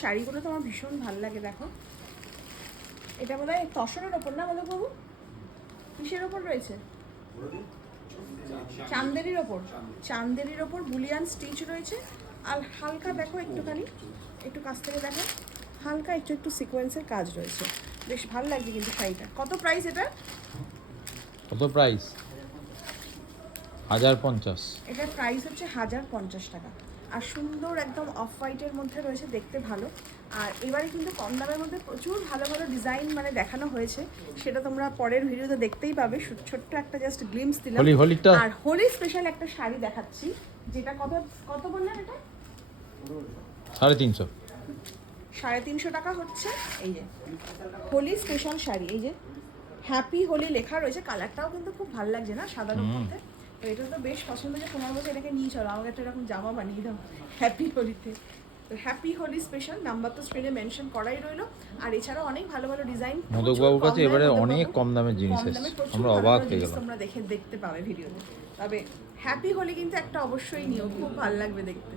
শাড়িগুলো তো আমার ভীষণ ভালো লাগে। দেখো এটা বোধ হয় তসরের ওপর না বলো বাবু? কিসের ওপর রয়েছে? চান্দেরির ওপর। চান্দেরির ওপর বুলিয়ান স্টিচ রয়েছে। আর হালকা দেখো একটুখানি, একটু কাছ থেকে দেখো, হালকা একটু একটু সিকোয়েন্সের কাজ রয়েছে। বেশ ভালো লাগছে কিন্তু শাড়িটা। কত প্রাইস এটা? কত প্রাইস? 1050। এটার প্রাইস হচ্ছে 1050 টাকা। আর সুন্দর একদম অফ হোয়াইটের মধ্যে রয়েছে, দেখতে ভালো। আর এবারে কিন্তু কম দামের মধ্যে প্রচুর ভালো ভালো ডিজাইন মানে দেখানো হয়েছে, সেটা তোমরা পরের ভিডিওতে দেখতেই পাবে। ছোট্ট একটা জাস্ট গ্লিমস দিলাম। আর হোলি স্পেশাল একটা শাড়ি দেখাচ্ছি, যেটা কত কত বললাম এটা? 350। 350 টাকা হচ্ছে। এই যে হোলি স্পেশাল শাড়ি, এই যে হ্যাপি হোলি লেখা রয়েছে। কালারটাও কিন্তু খুব ভালো লাগছে না, সাদার মধ্যে। তো এটা তো বেশ পছন্দ যে তোমার মধ্যে এটাকে নিয়ে চলো, আমাকে একটা এরকম জামা বানিয়ে দাও হ্যাপি হোলিতে। তো হ্যাপি হোলি স্পেশাল, নাম্বার তো স্ক্রিনে মেনশন করাই রইলো। আর এছাড়াও অনেক ভালো ভালো ডিজাইন মদকবাবুর কাছে এবারে অনেক কম দামের জিনিস এসেছে, আমরা অবাক হয়ে গেলাম। তোমরা দেখতে পাবে ভিডিওতে। তবে হ্যাপি হোলি কিন্তু একটা অবশ্যই নিও, খুব ভালো লাগবে দেখতে।